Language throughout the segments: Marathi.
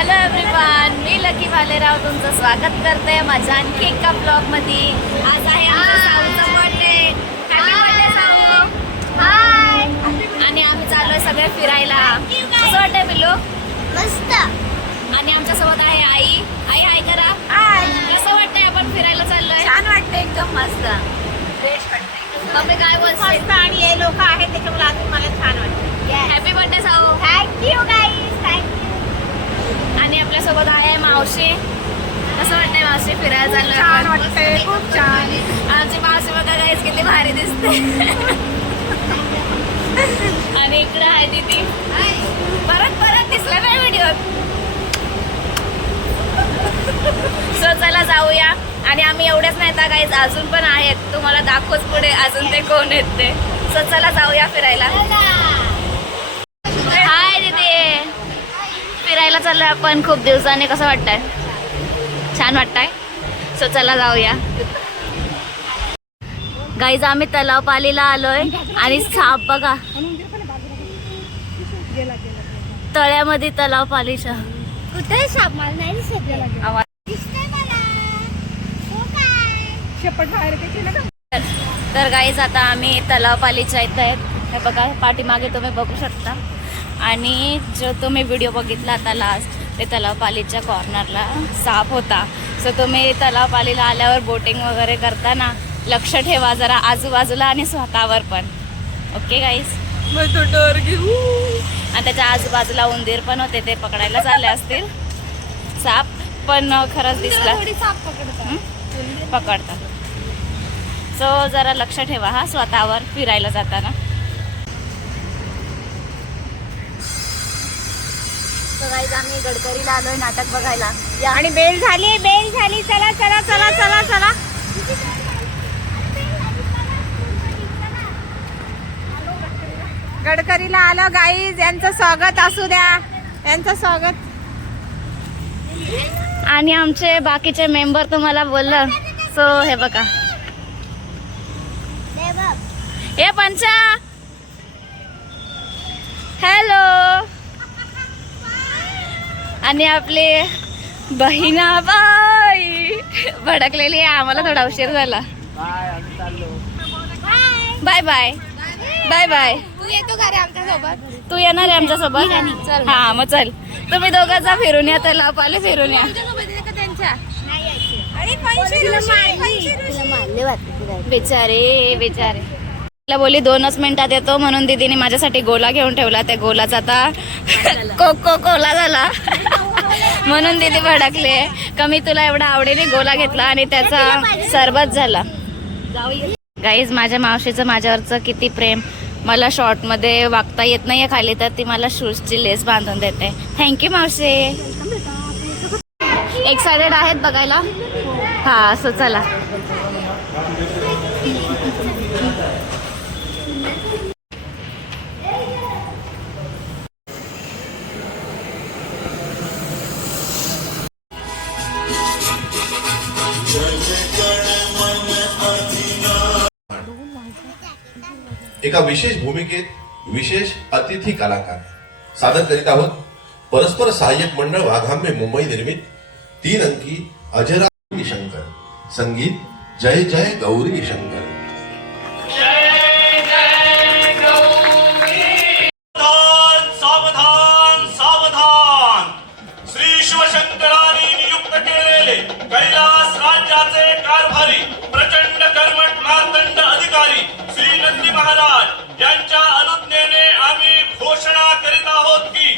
हॅलो एव्हरीवन, मी लकी भालेराव तुमचं स्वागत करते माझ्या आणखी एका ब्लॉगमध्ये. आज आहे आमच्या साऊचा बर्थडे. हॅपी बर्थडे साऊ. हाय. आणि आम्ही चाललोय सगळे फिरायला. कसं वाटतंय पिल्लू? मस्त. आणि आमच्यासोबत आहे आई. आई हाय करा. हाय. कसं वाटतंय आपण फिरायला चाललोय? छान वाटतंय, एकदम मस्त फ्रेश वाटतंय. मम्मी काय बोलते? मस्त. आणि हे लोक आहेत त्याच्यामुळे अजून मला छान वाटतं. हॅपी बर्थडे साऊ. Thank you guys, thank you. आणि आपल्यासोबत आहे मावशी. कसं वाटतंय मावशी फिरायला चाललोय? छान वाटतंय, खूप छान. आमची मावशी बघा गाईस किती भारी दिसते. आणि इकडे आहे दीदी. परत परत दिसला नाही व्हिडिओत. सो चला जाऊया. आणि आम्ही एवढेच नाही तर गाईज अजून पण आहेत, तुम्हाला दाखवच पुढे अजून ते कोण आहेत ते. सो चला जाऊया फिरायला. हाय दीदी, फिरायला चाललोय आपण खूप दिवसांनी. कसं वाटतंय? छान वाटतंय. सो चला जाऊया. गाईज आम्ही तलाव पालीला आलोय आणि साप बघा तळ्यामध्ये तलाव पालीच्या. कुठे साप? मला नाही दिसत. आवाज दिसतंय मला. हो काय? शेपट बाहेर किती ना. तर गाईज आता आम्ही तलाव पालीच्या इथं आहेत. हे बघा पाठीमागे तुम्ही बघू शकता. आणि जो तुम्ही व्हिडिओ बघितला आता लास्ट, ते तलाव पालीच्या कॉर्नरला साप होता. सो तुम्ही तलाव पालीला आल्यावर बोटिंग वगैरे करताना लक्ष ठेवा जरा आजूबाजूला आणि स्वतःवर पण. Okay guys. आणि त्याच्या आजूबाजूला उंदीर पण होते, ते पकडायला चालले असतील. साप पण खरंच दिसला. पकडतात. सो जरा लक्ष ठेवा हा स्वतःवर फिरायला जाताना. आम्ही गडकरीला आलोय नाटक बघायला. आणि बेल झाली, बेल झाली. चला चला चला चला चला. गडकरीला आलो गाईज. यांचं स्वागत असू द्या, यांचं स्वागत. आणि आमचे बाकीचे मेंबर तुम्हाला बोललं. सो हे बघा, हे पंचा. हॅलो. आणि आपली बहिणाबाई भडकलेली आहे. आम्हाला थोडा उशीर झाला. Bye bye bye bye. तू येतो का रे आमच्या सोबत? तू येणार आहे आमच्या सोबत? हा मग चल. तुम्ही दोघं जा फिरून या, तलाव पाले फिरून या. बिचारे बिचारे. तिला बोली 2च मिनिटात येतो म्हणून दीदीने माझ्यासाठी गोला घेऊन ठेवला. त्या गोलाचा आता कोको कोला झाला. म्हणून दीदी भडकले. कमी तुला एवढा आवडीने गोला घेतला आणि त्याचा सरबत झाला. गाईज माझ्या मावशीचं माझ्यावरचं किती प्रेम. मला शॉर्टमध्ये वागता येत नाहीये खाली, तर ती मला शूजची लेस बांधून देते. थँक्यू मावशी. एक्सायटेड आहेत बघायला? हा असं चला. एका विशेष भूमिकेत विशेष अतिथी कलाकार सादर करीत आहोत. परस्पर सहाय्यक मंडळ वाघांबे मुंबई निर्मित 3 अंकी अजरा शंकर. संगीत जय जय गौरी शंकर. सावधान सावधान. श्री शिवशंकरांनी नियुक्त केलेले कैलास राज्याचे कारभारी प्रचंड कर्मठ मार्तंड अधिकारी श्री नंदी महाराज यांच्या अनुज्ञेने आम्ही घोषणा करीत आहोत की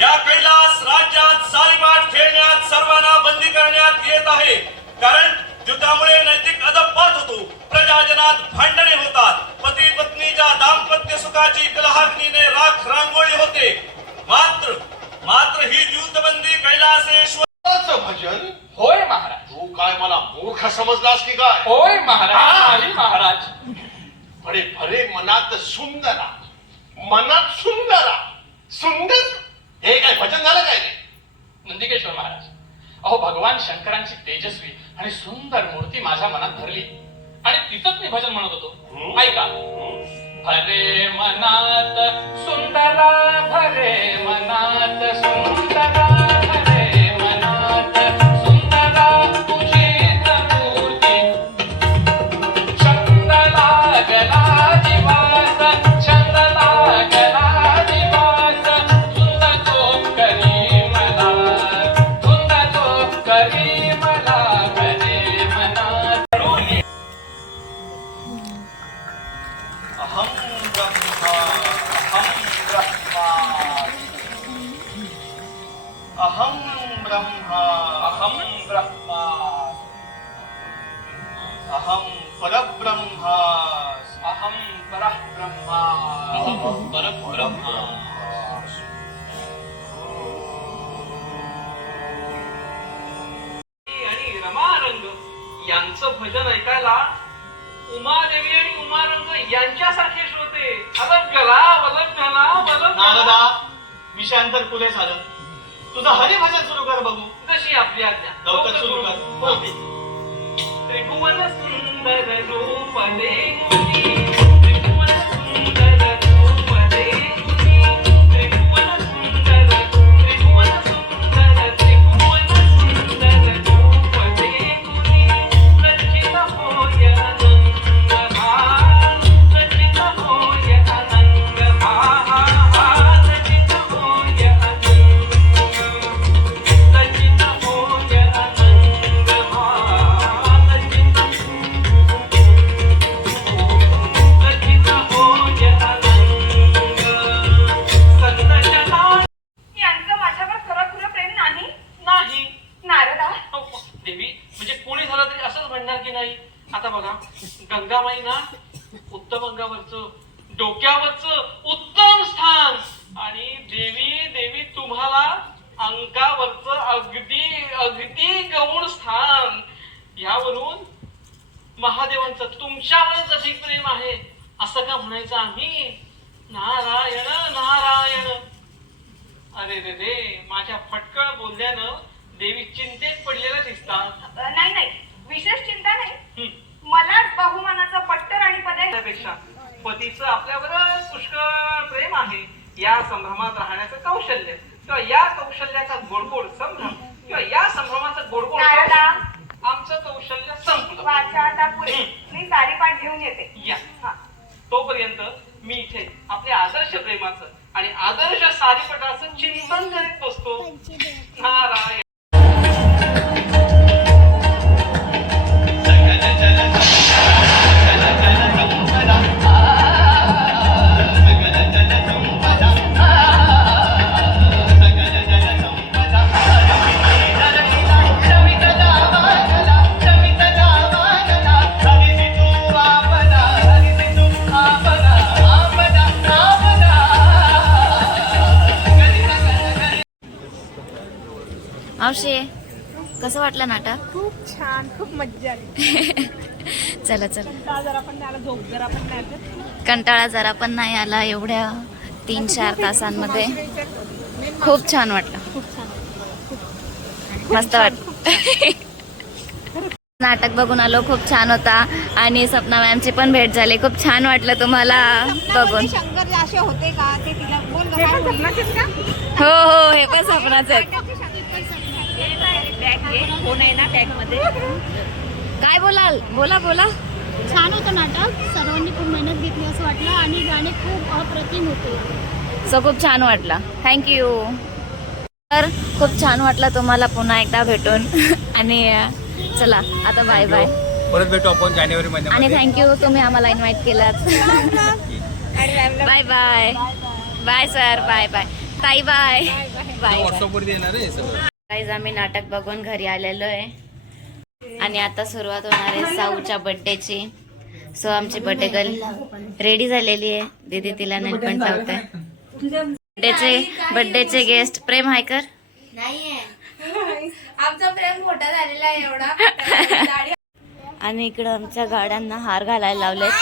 या कैलास राज्यात सारीपाट खेळण्यात सर्वांना बंदी करण्यात येत आहे. कारण युद्धामुळे नैतिक अधःपात होतो, प्रजाजनात भांडणे होतात, पती पत्नीच्या दाम्पत्य सुखाची कलहाग्नीने राख रांगोळी होते. मात्र ही युद्धबंदी कैलासेश्वर भजन. होय महाराज. तू काय मला मूर्ख समजलास की काय? होय महाराज. महाराज. भरे भरे मनात सुंदरा, मनात सुंदरा. सुंदर हे काय भजन झालं काय? नंदिकेश्वर महाराज, अहो भगवान शंकरांची तेजस्वी आणि सुंदर मूर्ती माझ्या मनात धरली आणि तिथंच मी भजन म्हणत होतो. ऐका. भरे मनात सुंदरा, भरे मनात सुंदरा, भरे अहम ब्रह्मा अहम ब्रह्मा अहम परब्रह्मा अहम परब्रह्मा अहम परब्रह्मा आणि रमारंग यांचं भजन ऐकायला उमादेवी आणि उमारंग यांच्यासारखे श्रोते अलग गला वलग झाला वलग नारदा विषयांतर पुढे झालं तुझं हरिभजन सुरू कर बघू. कशी आपली आज्ञा लवकर सुरू कर. हो. त्रिभुवन सुंदर रूप देऊनी त्रिभुवन सुंदर रूप देऊनी त्रिभुवन सुंदर त्रिभुवन सुंदर त्रिभुवन सुंदर रूप देऊनी लज्जित होय अनंग भान लज्जित होय अनंग भान लज्जित होय अनंग लज्जित होय अनंग भान लज्जित होय अनंग संतजना यांचं माझ्यावर खरं प्रेम नाही नाही. नारदा. देवी म्हणजे कोणी झालं तरी असंच म्हणणार की नाही. आता बघा गंगामाई ना उत्तम अंगावरचं डोक्यावरचं उत्तम स्थान आणि देवी देवी तुम्हाला अंकावरचं अगदी अगदी गौण स्थान. यावरून महादेवांचं तुमच्यावरच अधिक प्रेम आहे असं का म्हणायचं आम्ही. नारायण नारायण. अरे रे रे माझ्या फटकळ बोलल्यानं देवी चिंतेत पडलेल्या दिसतात. नाही नाही विशेष चिंता नाही. हं. मलाच बहुमानाचं पट्टर आणि पदे त्यापेक्षा पतीचं आपल्यावरच पुष्कळ प्रेम आहे. या संभ्रमात राहण्याचं कौशल्य किंवा या कौशल्याचा गोडगोड संभ्रम किंवा या संभ्रमाचं गोडगोड नारदा. आमचं कौशल्य संपलं. वाचा आता पुढे मी सारी पाठ घेऊन येते. या हा. तोपर्यंत मी इथे आपल्या आदर्श प्रेमाचं आणि आदर्श सारीपटाचं चिंतन करीत बसतो. नारायण. मावशी कसं वाटलं नाटक? खूप छान खूप मज्जा आली. चला चला. कंटाळा जरा पण नाही आला, झोप जरा पण नाही आली. कंटाळा जरा पण नाही आला एवढ्या 3-4 तासांमध्ये. खूप छान वाटलं. मस्त वाटलं. नाटक बघून आलो, खूप छान होता आणि सपना मॅमची पण भेट झाली. खूप छान वाटलं तुम्हाला बघून. शंकर असे होते का ते तिला बोल का? हो हो हे पण सपनाच आहेत. फोन आहे ना बॅग मध्ये. काय बोलाल? बोला बोला. छान होतं नाटक. सर्वांनी खूप मेहनत घेतली असं वाटलं आणि गाणे खूप अप्रतिम होते. सो खूप छान वाटलं. थँक्यू. तर खूप छान वाटलं तुम्हाला पुन्हा एकदा भेटून आणि चला आता बाय बाय. परत भेटू आपण जानेवारी महिन्यात. आणि थँक्यू तुम्ही आम्हाला इन्व्हाइट केलात. Bye bye. Bye sir. Bye bye ताई. Bye bye. व्हॉट्सअपवरती येणार आहे सगळं. गाईज आम्ही नाटक बघून घरी आलेलो आहे आणि आता सुरुवात होणार आहे साऊच्या बर्थडेची. सो आमची बर्थडे गर्ल रेडी झालेली आहे. दीदी तिला नेल पण लावते. बर्थडेचे गेस्ट प्रेम हायकर. आमचा प्रेम मोठा झालेला आहे एवढा. आणि इकडं आमच्या गाड्यांना हार घालायला लावलेत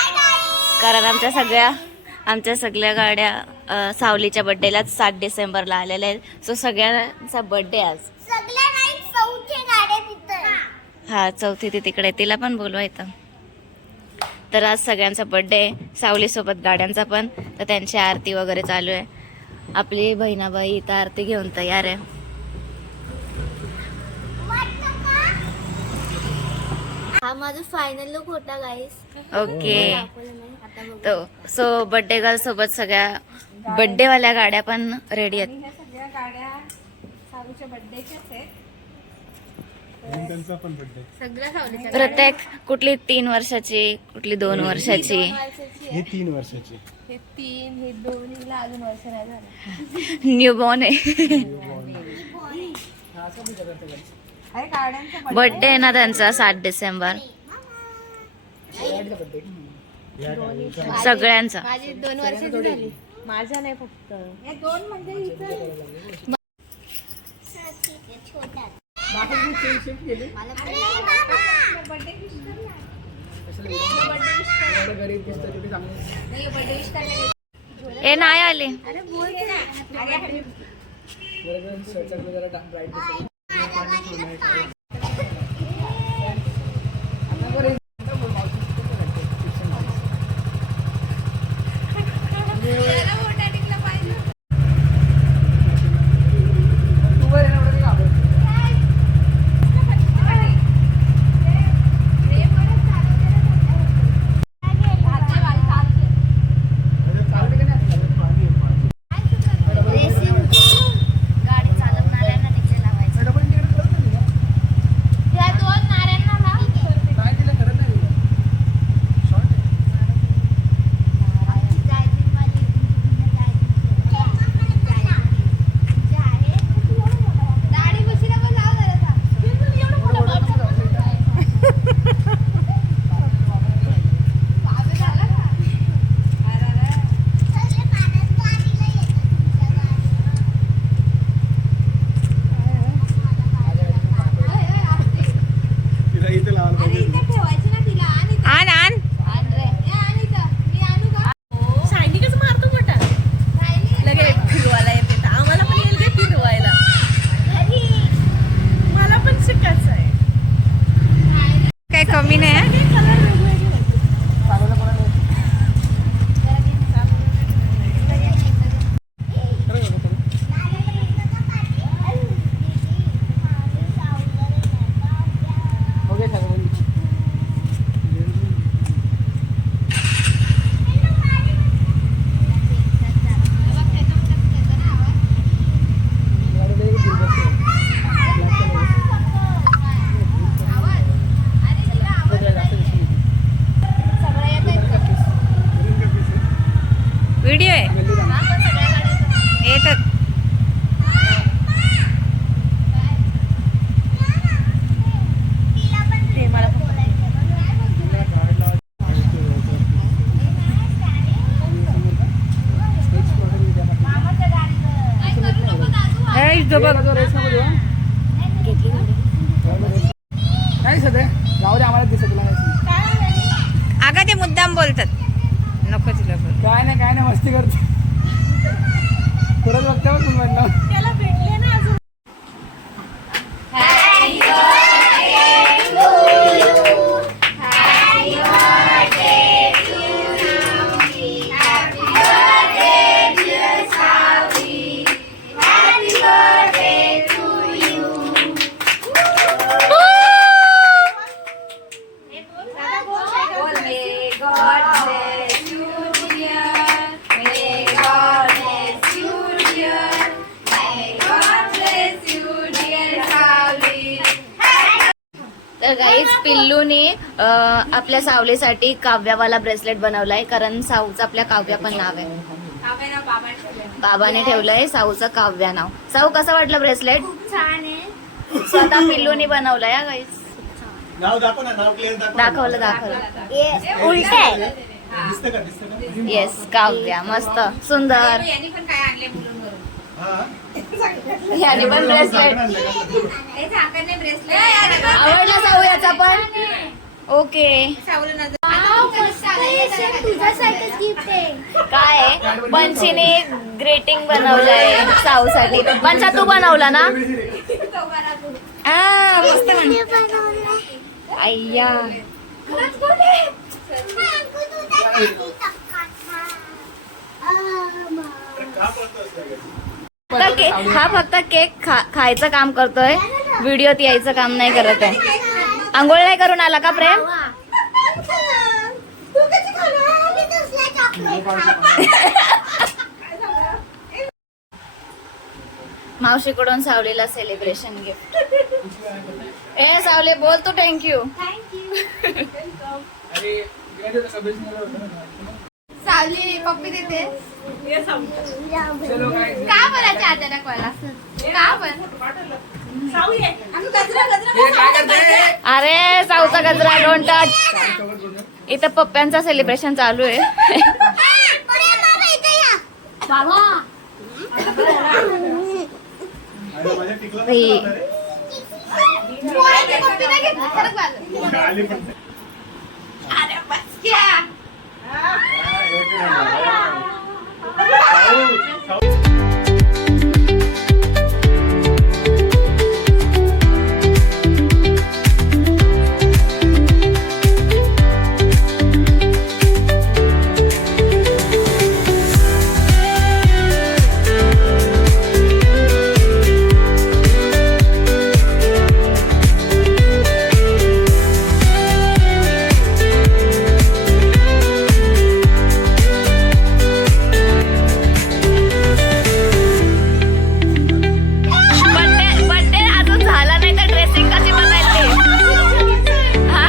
कारण आमच्या सगळ्या गाड्या सावलीच्या बर्थडेलाच 7 डिसेंबरला आलेल्या आहेत. सो सगळ्यांचा बर्थडे आज. हा चौथी ती तिकडे. तिला पण बोलवायचं. तर आज सगळ्यांचा बर्थडे सावली सोबत गाड्यांचा पण. तर त्यांची आरती वगैरे चालू आहे. आपली बहिणाबाई इथं आरती घेऊन तयार आहे. हा माझा फायनल लुक होता गाईस. ओके. तो सो बर्थडे गर्ल सोबत सगळ्या बर्थडे वाल्या गाड्या पण रेडी आहेत. ह्या सगळ्या गाड्या सारूच्या बर्थडेच्याच आहेत. सगळ्या सावलीच्या प्रत्येक कुठली 3 वर्षाची कुठली 2 वर्षाची. हे 3 वर्षाची. हे 3 हे 2 हिला अजून वर्ष नाही झालं. न्यू बॉर्न आहे. अरे गाड्यांचा बर्थडे आहे ना त्यांचा 7 डिसेंबर सगळ्यांचा. माझी 2 वर्षाची झाली. माझ्या नाही फक्त हे 2 म्हणजे हिचं. ए नाही आले. अरे बोल ना. गाडी चालवणाऱ्यांना तिथे लावायचं. या 2 नाऱ्यांना लाव. जायची माझी. गाडी बशीला पण लाव जरा. आण आण सायनिकच मारतो मोठा लगे फिरवायला येते तर आम्हाला पण येईल गे फिरवायला मला पण शिकायचं आहे काही कमी नाही आहे. व्हिडिओ आहे येतात. अगं ते मुद्दाम बोलतात नको तिला बोल. काय नाही मस्ती करते परत बघता पण म्हटलं त्याला भेटले ना अजून. तर गाईज पिल्लूने आपल्या सावलीसाठी काव्यावाला ब्रेसलेट बनवलाय कारण साऊचं आपल्या काव्या पण नाव आहे. बाबाने ठेवलंय साऊचं काव्या नाव. साऊ कसं वाटलं ब्रेसलेट? छान आहे. स्वतः पिल्लूने बनवलंय हा गाईज. नाव दाखव ना, नाव क्लिअर दाखवलं उलट आहे. दिसतं का? येस काव्या मस्त सुंदर. याने पण ब्रेसलेट आवडला साऊ याचा पण. ओके तुझ्यासाठीच गिफ्ट आहे. काय आहे? पंचीने ग्रेटिंग बनवलंय साऊसाठी. पंचा तू बनवला ना? मस्त अय्या हा फक्त केक खायचं काम करतोय, व्हिडिओत यायचं काम नाही करत आहे. आंघोळ नाही करून आला का प्रेम? मावशीकडून सावलीला सेलिब्रेशन गिफ्ट. ए सावली बोल तू थँक्यू. सावली पप्पी देते का बरं? अचानक मला का पण साऊ ये. अरे साऊचा गजरा डोंट टच. इथं पप्प्यांचा सेलिब्रेशन चालू आहे. बाबा ही. बर्थडे अजून झाला नाही तर ड्रेसिंग कशी बदलली? हा?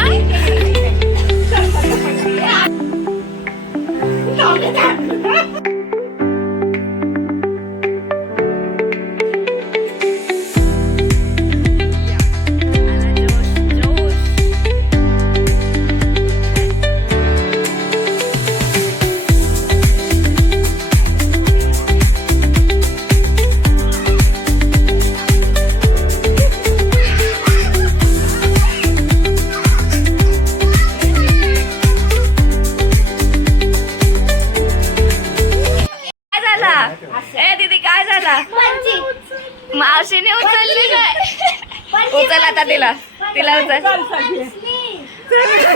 काय झाला? ए दीदी काय झाला? मावशीने उचलली काय? उचल आता तिला उचल.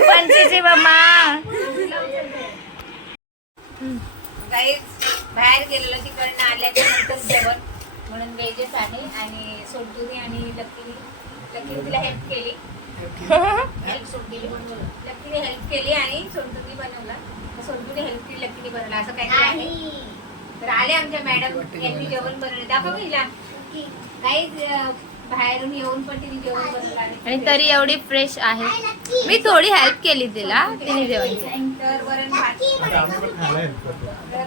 पंचीची मम्मा. बाहेर गेलेलो तिकडनं आल्याच्या नंतर जेवण म्हणून वेजेस आहे आणि सोडतुरी आणि लकीने तिला हेल्प केली. लकीने हेल्प केली आणि सोडतुरी बनवला. सोडतुरी हेल्प केली, लकीने बनवला असं काहीतरी आहे. तर आले आमच्या मॅडम यांनी जेवण बनवले. दाखव हिला काही बाहेरून येऊन पण तिने जेवण बनवलं आणि तरी एवढी फ्रेश आहे. मी थोडी हेल्प केली तिला, तिने जेवण केलं. तर वरण भात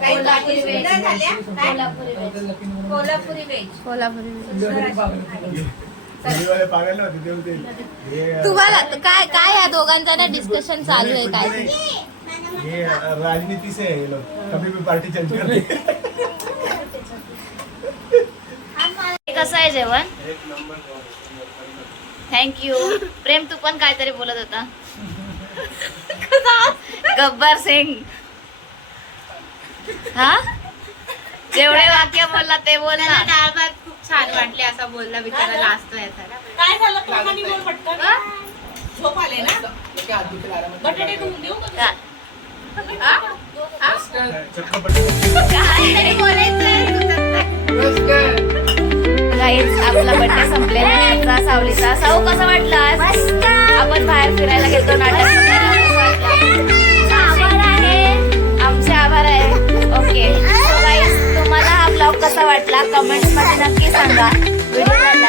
कोल्हापुरी व्हेज झाल्या. कोल्हापुरी व्हेज. तुम्हाला काय काय या दोघांचं ना डिस्कशन चालू आहे काय? ये राजनीति से है ये लोग, कभी भी पार्टी चलती है. कसं आहे जेवण? थँक्यू. प्रेम तू पण काहीतरी बोलत होता. गब्बर सिंग. हा जेवढे वाक्य बोलला ते बोल ना. डाळ भात खूप छान वाटले असं बोलला बिचारा लास्ट याचा. काय झालं प्रेमाने बोल पटकन. झोप आले ना. बटाटे धुवून देऊ का? काहीतरी बोलायचं. गाईज आपला बर्थडे संपलेला आहे. आजचा सावलीचा. साऊ कसं वाटलं आज? आपण बाहेर फिरायला गेलो, नाटक आमचे आभार आहे. ओके गाईज तुम्हाला हा ब्लॉग कसा वाटला कमेंट्स मध्ये नक्की सांगा. व्हिडिओ